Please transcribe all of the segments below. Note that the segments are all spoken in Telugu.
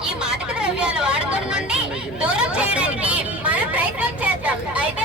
ఈ మాదక ద్రవ్యాల వాడకం నుండి దూరం చేయడానికి మనం ప్రయత్నం చేద్దాం. అయితే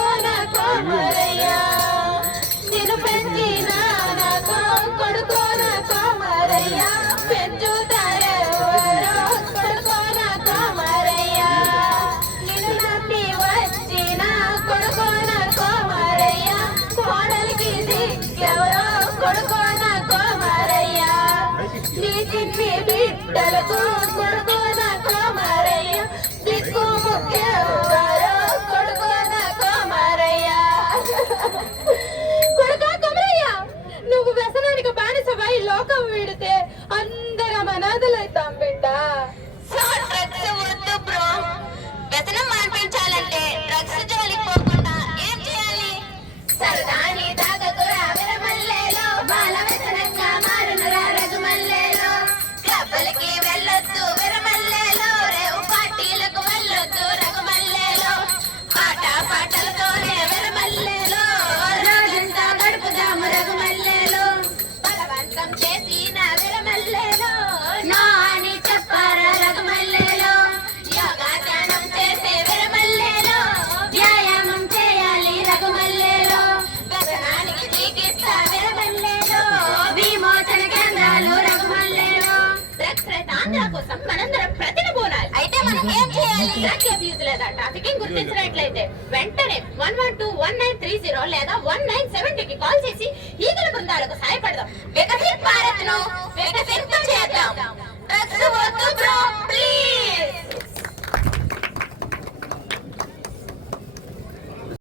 తలకు కొడుకు నాకు మరయ్య దిక్కు ముఖ్యం కోసం మనందరం ప్రతినబోనాలి అయితే మనం ఏం చేయాలి? డ్రగ్ అబ్యూస్ లేదా ట్రాఫికింగ్ గుర్తించినట్లయితే వెంటనే one one two one nine three zero లేదా వన్ నైన్ సెవెంటీ కి కాల్ చేసి ఈగల బృందాలకు సహాయపడదాం. వికసిత్ భారత్ వికసిత్